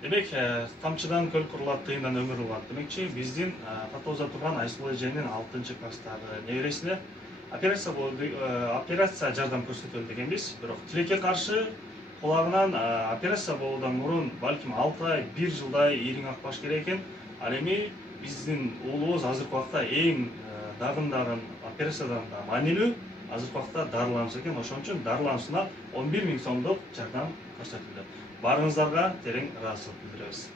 Демек, тамчыдан көл курулат, тыйындан өмүр улат. Демекчи, биздин катоозда турган Айсулуу эженин 6-класстагы небересине операция жардам көрсөтөлү дегенбиз. Бирок тилекке каршы кулагынан операция болуудан мурун балким 6 ай, 1 жылдай ийриң акпаш керек экен. Ал эми биздин уулубуз азыркы убакта эң дагындаган операциядан да маанилүү азыркы убакта даарылануусу экен. Ошон үчүн даарылануусуна 11 000 сомдук жардам көрсөтүлдү. Барыңыздарга терең ыраазычылык билдиребиз.